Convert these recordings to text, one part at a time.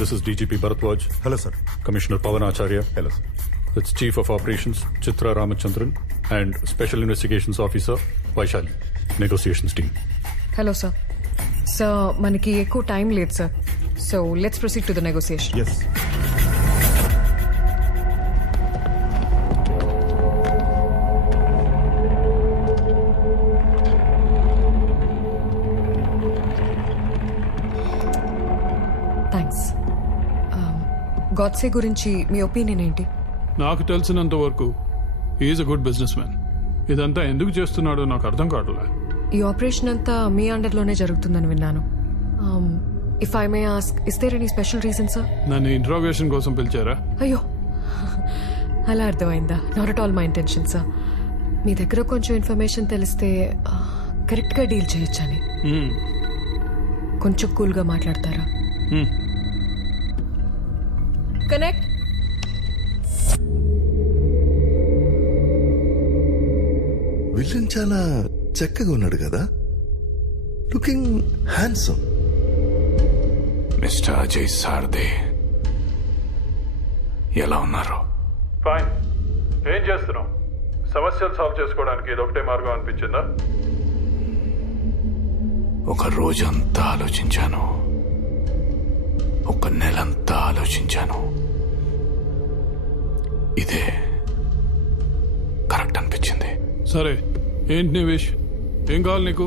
This is DGP Bharatwaj. Hello, sir. Commissioner Pawan Acharya. Hello, sir. It's Chief of Operations Chitra Ramachandran and Special Investigations Officer Vaishali. Negotiations team. Hello, sir. Sir, manaki ekku time late, sir. So let's proceed to the negotiation. Yes. Thanks. Godse గురించి మీ opinion ఏంటి? నాకు తెలిసినంత వరకు is a good business man. ఇదంతా ఎందుకు చేస్తున్నాడో నాకు అర్థం కావట్లే. ఈ ఆపరేషన్ అంతా మీ అండర్లోనే జరుగుతుందని విన్నాను. If I may ask, is there any special reason, sir? నన్ను ఇంట్రోగేషన్ కోసం పిలిచారా? అయ్యో, అలా అర్థమైందా? Not at all my intention, sir. మీ దగ్గర కొంచెం ఇన్ఫర్మేషన్ తెలిస్తే కరెక్ట్గా డీల్ చేయొచ్చని. కొంచెం కూల్గా మాట్లాడతారా? కనెక్ట్. విలన్ చాలా చక్కగా ఉన్నాడు కదా, లుకింగ్ హ్యాండ్సమ్. మిస్టర్ అజయ్ సార్దే, ఎలా ఉన్నారు? ఫైన్. ఏం చేస్తున్నాం? సమస్యలు సాల్వ్ చేసుకోవడానికి ఇది ఒకటే మార్గం అనిపించిందా? ఒక రోజంతా ఆలోచించాను, ఒక నెలంతా ఆలోచించాను. ఇదే కరెక్ట్ అనిపించింది. సరే, ఏంటి నీ విష్? ఏం కావాలి నీకు?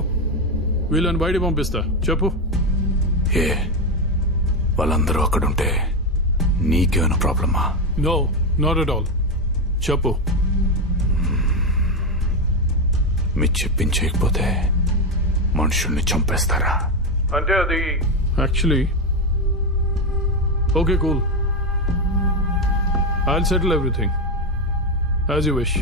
వీళ్ళని బయట పంపిస్తా, చెప్పు. ఏ వాళ్ళందరూ అక్కడుంటే నీకేమైనా ప్రాబ్లమా? No, not at all. చెప్పు. మీరు చెప్పించకపోతే మనుషుల్ని చంపేస్తారా? అంటే అది actually okay, cool. I'll settle everything as you wish.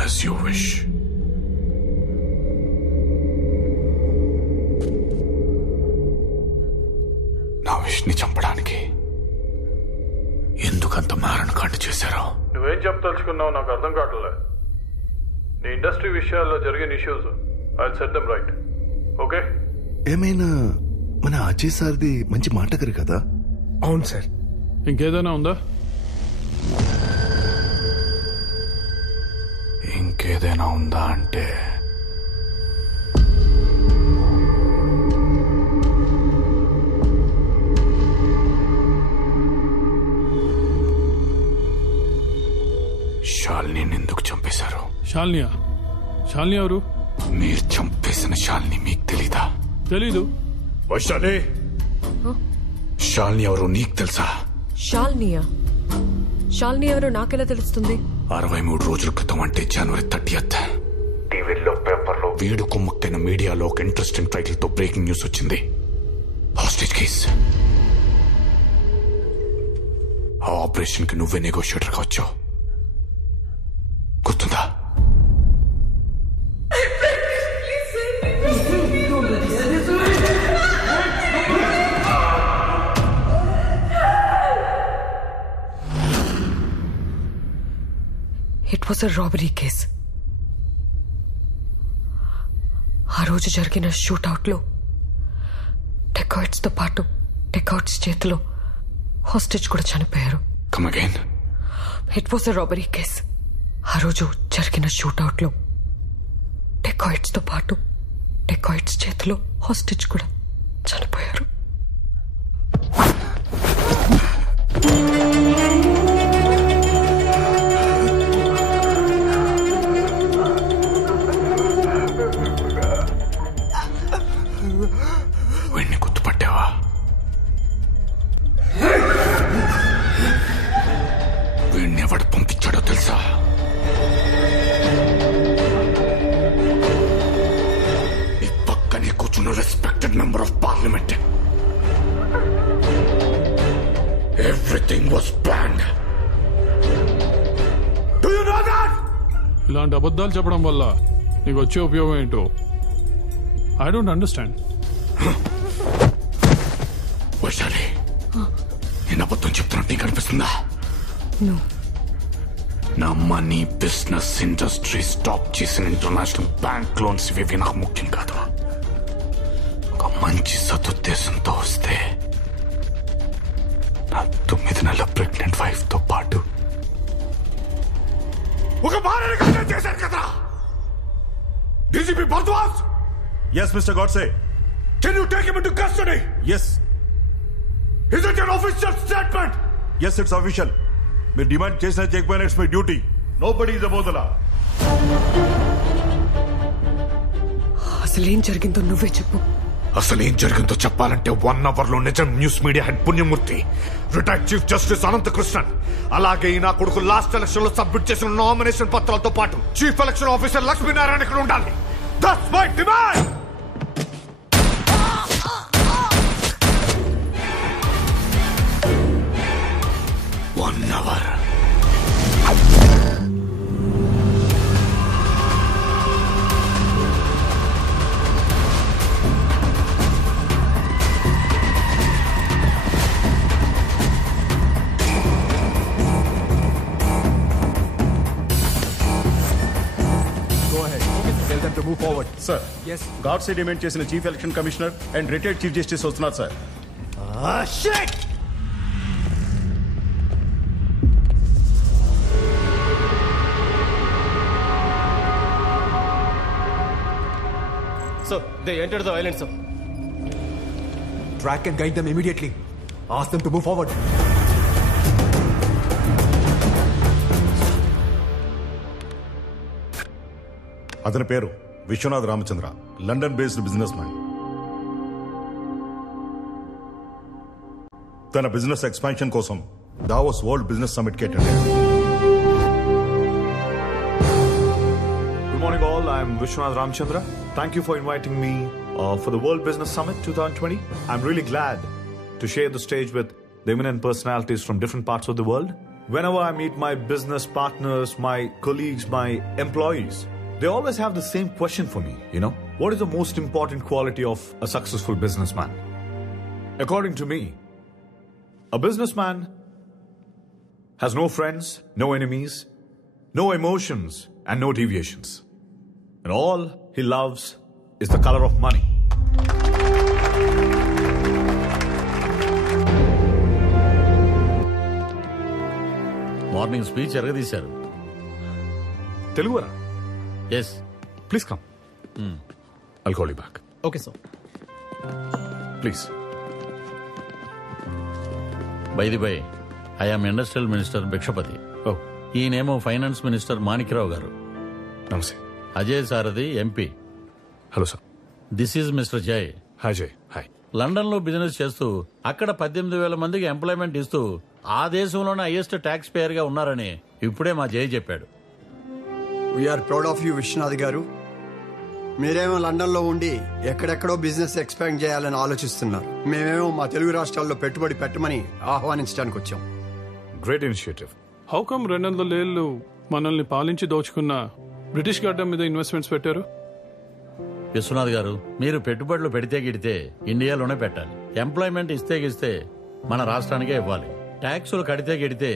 As you wish. నా విష్ ని చంపడానికి ఎందుకంత మారణకాండ చేశారో? నువ్వేం చెప్పదలుచుకున్నావు నాకు అర్థం కావట్లే. నీ ఇండస్ట్రీ విషయాల్లో జరిగిన issues I'll set them right. Okay? ఏమైనా మన అజయ్ సార్ది మంచి మాటగారు కదా? అవును సార్. ఇంకేదైనా ఉందా? ఇంకేదైనా ఉందా అంటే శాలిని ఎందుకు చంపేశారు? శాలినియా? శాలిని ఎవరు? మీరు చంపేసిన శాలిని మీకు తెలీదా? తెలీదు. వైశాలి, శాలిని ఎవరు నీకు తెలుసా? శాలినియా? శాలిని ఎవరు నాకెలా తెలుస్తుంది? 63 రోజుల క్రితం, అంటే జనవరి 30th, టీవీలో, పేపర్లో, వీడు కుమ్మక్కైన మీడియాలో ఒక ఇంట్రెస్టింగ్ టైటిల్ తో బ్రేకింగ్ న్యూస్ వచ్చింది. Hostage case. ఆ ఆపరేషన్ కి నువ్వే నెగోషియేటర్ గా వచ్చావు, గుర్తుందా? It was a robbery case. ఆ రోజు జరిగిన షూట్అవుట్లో డెకాయిట్స్ తో పాటు డెకాయిట్స్ చేతిలో హాస్టేజ్ కూడా చనిపోయారు. Come again. It was a robbery case. ఆ రోజు జరిగిన షూట్అవుట్లో డెకాయిట్స్ తో పాటు డెకాయిట్స్ చేతిలో హాస్టేజ్ కూడా చనిపోయారు. వీడిని గుర్తుపట్టావా? వీడిని ఎవడు పంపించాడో తెలుసా? ఈ పక్కనే కూర్చున్న respected member of parliament. Everything was planned. Do you know that? ఇలాంటి అబద్ధాలు చెప్పడం వల్ల నీకు వచ్చే ఉపయోగం ఏంటో ఐ డోంట్ అండర్స్టాండ్. వైశాలి, నేను అబద్ధం చెప్తున్నట్టు నీకు అనిపిస్తుందా? నా మనీ, బిజినెస్, ఇండస్ట్రీ స్టాప్ చేసిన ఇంటర్నేషనల్ బ్యాంక్ లోన్స్ ఇవి నాకు ముఖ్యం కాదు. ఒక మంచి సదుద్దేశంతో వస్తే నా 9 నెలల ప్రెగ్నెంట్ వైఫ్ తో పాటు ఒక భార్యని కన్వెన్స్ చేశారు కదా DGP Bharadwaj. Yes, Mr. Godse. Can you take him into custody? Yes. Is it an official statement? Yes, it's official. మీరు డిమాండ్ చేసిన చేయకపోయినా it's my duty. Nobody is above the law. అసలేం జరిగిందో నువ్వే చెప్పు. అసలేం జరిగిందో చెప్పాలంటే 1 hour లో నిజం న్యూస్ మీడియా హెడ్ పుణ్యమూర్తి, రిటైర్డ్ చీఫ్ జస్టిస్ అనంతకృష్ణన్, అలాగే నా కొడుకు లాస్ట్ ఎలక్షన్ లో సబ్మిట్ చేసిన నామినేషన్ పత్రాలతో పాటు చీఫ్ ఎలక్షన్ ఆఫీసర్ లక్ష్మీనారాయణ ఇక్కడ ఉండాలి. That's my demand. 1 hour. Move forward. Sir. Yes. Godse demand చేసిన chief election commissioner and retired chief justice వస్తున్నారు sir. Shit! Sir, they entered the island, sir. Track and guide them immediately. Ask them to move forward. అతని పేరు Vishwanath Ramachandra, London based business man. తన business expansion కోసం Davos world business summit కి attend అయ్యాడు. Good morning all, I am Vishwanath Ramchandra. Thank you for inviting me for the World Business Summit 2020. I'm really glad to share the stage with the eminent personalities from different parts of the world. Whenever I meet my business partners, my colleagues, my employees, they always have the same question for me, what is the most important quality of a successful businessman? According to me, a businessman has no friends, no enemies, no emotions, and no deviations. And all he loves is the color of money. Morning speech ఎరగదీశారు. తెలుగురా? Yes. Please come. I'll call you back. Okay, sir. Please. By the by, I am industrial minister Bhikshapati. Oh, ఈయనేమో finance minister Manikrao గారు. namaste. Ajay Sarathi MP. Hello, sir. This is mister Jai. Hi, Jay. Hi. London లో business చేస్తూ అక్కడ 18,000 మందికి employment ఇస్తూ ఆ దేశంలోనే highest tax payer గా ఉన్నారని ఇప్పుడే మా జై చెప్పాడు. We are proud of you Vishwanath garu. మీరేమో లండన్ లో ఉండి ఎక్కడెక్కడో బిజినెస్ ఎక్స్పాండ్ చేయాలని ఆలోచిస్తున్నారు. మేమేమో మా తెలుగు రాష్ట్రాల్లో పెట్టుబడి పెట్టమని ఆహ్వానించడానికి వచ్చాం. Great initiative. హౌ కమ్ 200 ఏళ్ళు మనల్ని పాలించి దోచుకున్న బ్రిటిష్ గడ్డ మీద ఇన్వెస్ట్మెంట్స్ పెట్టారు? విశ్వనాథ్ గారు, మీరు పెట్టుబడులు పెడితే గిడితే ఇండియాలోనే పెట్టాలి. ఎంప్లాయ్మెంట్ ఇస్తే గిస్తే మన రాష్ట్రానికే ఇవ్వాలి. ట్యాక్సులు కడితే గిడితే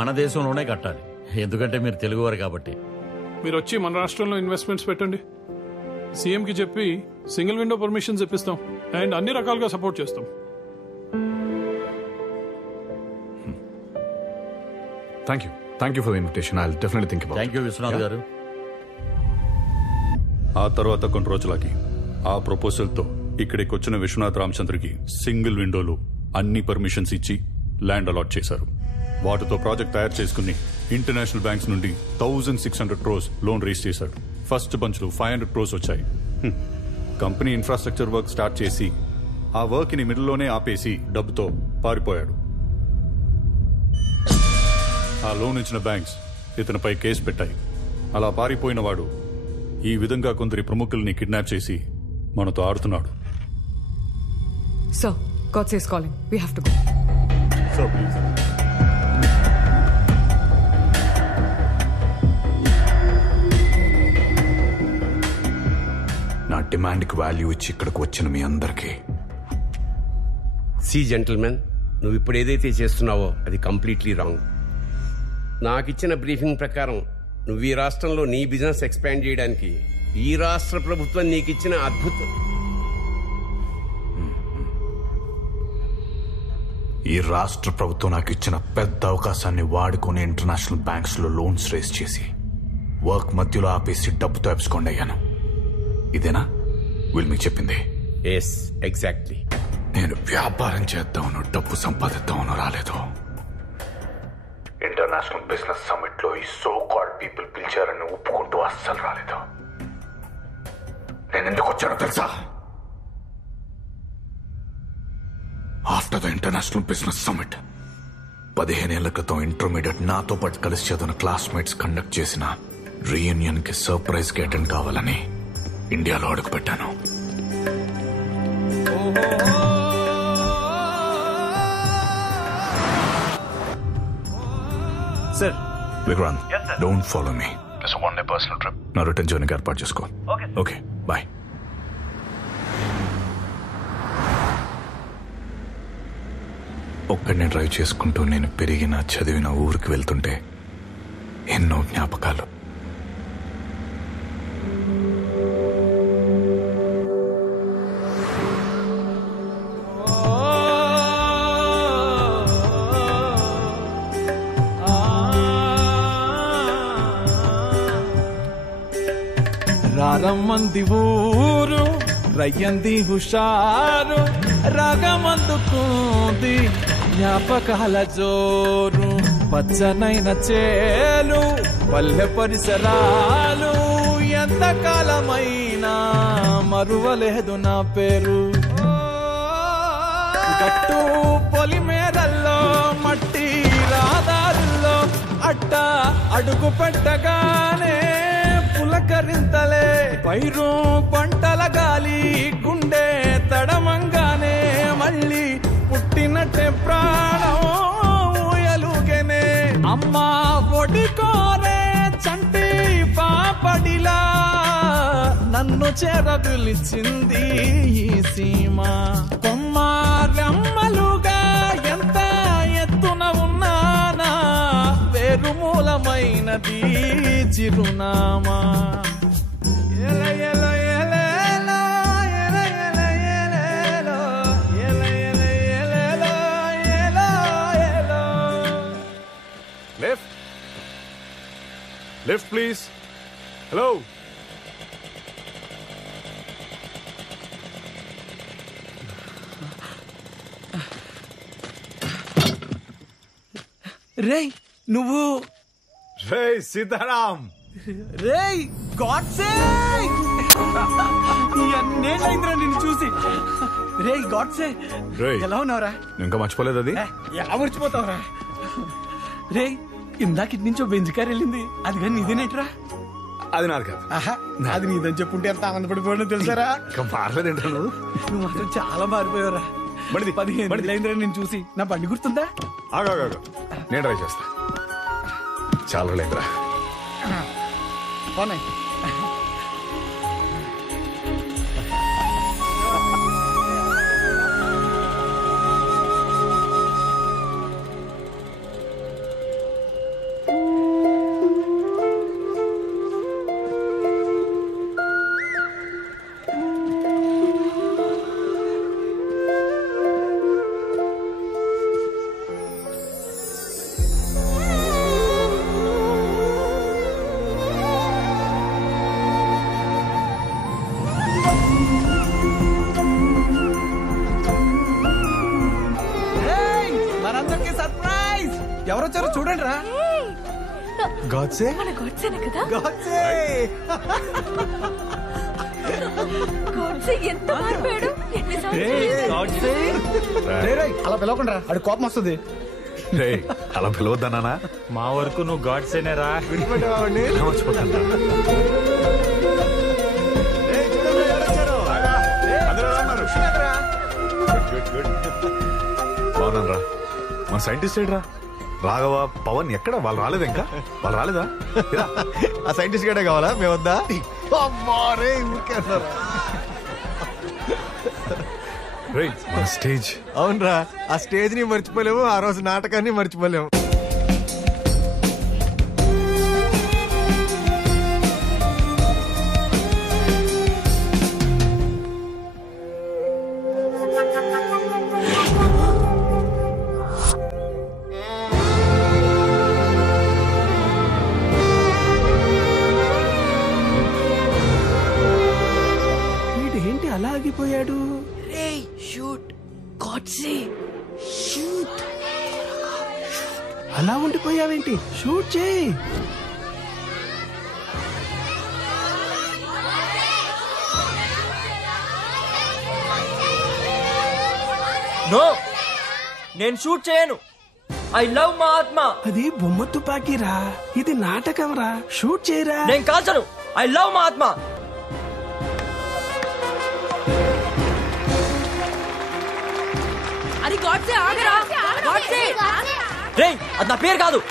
మన దేశంలోనే కట్టాలి. ఎందుకంటే మీరు తెలుగువారు కాబట్టి. మీరు వచ్చి మన రాష్ట్రంలో ఇన్వెస్ట్మెంట్స్ పెట్టండి. సీఎంకి చెప్పి సింగిల్ విండో పర్మిషన్స్ ఇప్పిస్తాం అండ్ అన్ని రకాలుగా సపోర్ట్ చేస్తాం. Thank you for the invitation. I'll definitely think about it. Thank you Vishwanath garu. ఆ తర్వాత కొన్ని రోజులకి ఆ ప్రపోజల్తో ఇక్కడికి వచ్చిన విశ్వనాథ్ రామచంద్రకి సింగిల్ విండోలో అన్ని పర్మిషన్స్ ఇచ్చి ల్యాండ్ అలాట్ చేశారు. వాటితో ప్రాజెక్ట్ తయారు చేసుకుని ఇంటర్నేషనల్ బ్యాంక్స్ నుండి 1,600 crores లోన్ రేస్ చేశాడు. ఫస్ట్ బంచ్ లో 500 crores వచ్చాయి. కంపెనీ ఇన్ఫ్రాస్ట్రక్చర్ వర్క్ స్టార్ట్ చేసి ఆ వర్క్ ని మిడిల్లోనే ఆపేసి డబ్బుతో పారిపోయాడు. ఆ లోన్ ఇచ్చిన బ్యాంక్స్ ఇతనిపై కేసు పెట్టాయి. అలా పారిపోయిన వాడు ఈ విధంగా కొందరి ప్రముఖుల్ని కిడ్నాప్ చేసి మనతో ఆడుతున్నాడు. So gods is calling, we have to go. So please. నా డిమాండ్కి వాల్యూ ఇచ్చి ఇక్కడికి వచ్చిన మీ అందరికీ సి జెంటిల్మెన్, నువ్వు ఇప్పుడు ఏదైతే చేస్తున్నావో అది కంప్లీట్లీ రాంగ్. నాకిచ్చిన బ్రీఫింగ్ ప్రకారం నువ్వు ఈ రాష్ట్రంలో నీ బిజినెస్ ఎక్స్పాండ్ చేయడానికి ఈ రాష్ట్ర ప్రభుత్వం నీకిచ్చిన అద్భుతం. ఈ రాష్ట్ర ప్రభుత్వం నాకు ఇచ్చిన పెద్ద అవకాశాన్ని వాడుకొని ఇంటర్నేషనల్ బ్యాంక్స్ లో లోన్స్ రేస్ చేసి వర్క్ మధ్యలో ఆపేసి డబ్బుతో ఎప్స్కొండ్ అయ్యాను. ఇదేనా వీళ్ళు మీకు చెప్పింది? Yes, exactly. నేను వ్యాపారం చేద్దామను డబ్బు సంపాదిద్దామను రాలేదు. ఇంటర్నేషనల్ బిజినెస్ సమిట్ లో ఈ సో కాల్డ్ పీపుల్ పిలిచారని ఒప్పుకుంటూ అస్సలు రాలేదు. నేను ఎందుకు వచ్చానో తెలుసా? After the international business summit 15 ఏళ్ల క్రితం ఇంటర్మీడియట్ నాతో పాటు కలిసి చదివిన క్లాస్మేట్స్ కండక్ట్ చేసిన రీయూనియన్ కి సర్ప్రైజ్ గా అటెండ్ కావాలని ఇండియాలో అడుగుపెట్టాను. Sir, Vikrant, don't follow me. It's one day personal trip. నా రిటర్న్ జర్నీకి ఏర్పాటు చేసుకో. Okay, bye. ఒక్కడిని డ్రైవ్ చేసుకుంటూ నేను పెరిగిన చదివిన ఊరికి వెళ్తుంటే ఎన్నో జ్ఞాపకాలు. రారమ్మంది ఊరు, రయ్యంది హుషారు, రాగమందుకుంది జ్ఞాపకాల జోరు. పచ్చనైన చేలు, పల్లె పరిసరాలు, ఎంతకాలమైనా మరువలేదు నా పేరు. గట్టు పొలిమేరల్లో, మట్టి రాదారుల్లో అట్ట అడుగు పెట్టగానే పులకరింతలే పైరు పంటల గాలి, గుండె తడమంగానే మళ్ళీ పుట్టినట్టే ప్రాణం ఊయలుగనే. అమ్మా ఒడి కోరే చంటి పాపడిలా నన్ను చేరవిలిచింది ఈ సీమ. కొమ్మారెమ్మలుగా ఎంత ఎత్తున ఉన్నానా, వేరుమూలమైనది చిరునామా. ఎల ఎల ఎలేలో, ఎల ఎల ఎలేలో, ఎల ఎల ఎలేలో, ఎలో ఎలో. Left. Left, please. Hello. రేయ్ నువ్వు, రేయ్ సీతారాం, రేయ్ గాడ్సే, ఎన్నేళ్ళైందిరా నిన్ను చూసి. రేయ్ గాడ్సే, రేయ్, ఎలా ఉన్నావురా? ఇంకా మర్చిపోలేదు అది. ఎలా మర్చిపోతావురా? రేయ్, ఇందాక ఇటు నుంచో బెంజ్ కార్ వెళ్ళింది, అది కానీ నీదేనేట్రా? అది నాది కాదు. అది నీదని చెప్పుంటే ఎంత ఆనందపడిపోయాడో తెలుసారా? మారలేదేంటా నువ్వు? నువ్వు మాత్రం చాలా మారిపోయావురా. 15 ఏళ్ళైందిరా నేను చూసి. నా బండి గుర్తుందా? ఆగా నేను ట్రై చేస్తా. చాలా లేదురా. పోనీ. ఎవరొచ్చారో చూడండి రా. గాడ్సే, మన గాడ్సేనే కదా? గాడ్సే, గాడ్సే ఎంత మారిపోయాడు. అలా పిలవకుండా ఆడి కోపం వస్తుంది. అలా పిలవద్దన్నా? మా వరకు నువ్వు గాడ్సేనే రా. బాగున్నాను. మన సైంటిస్ట్ ఏడ్రా? రాఘవ, పవన్ ఎక్కడ? వాళ్ళు రాలేదు ఇంకా? వాళ్ళు రాలేదా? ఆ సైంటిస్ట్ గడే కావాలా? మేము వద్దా? స్టేజ్. అవునరా, ఆ స్టేజ్ ని మర్చిపోలేము, ఆ రోజు నాటకాన్ని మర్చిపోలేము. చేశాడు? అలా ఉండిపోయావేంటి? షూట్ చేయి. నో, నేను షూట్ చేయను. ఐ లవ్ మా ఆత్మ. అది బొమ్మ తుపాకీరా, ఇది నాటకం రా. షూట్ చేయరా. నేను కాల్చను. ఐ లవ్ మా ఆత్మ. అది గాడ్సే ఆగరా. గాడ్సే. రేయ్, అది నా పేరు కాదు.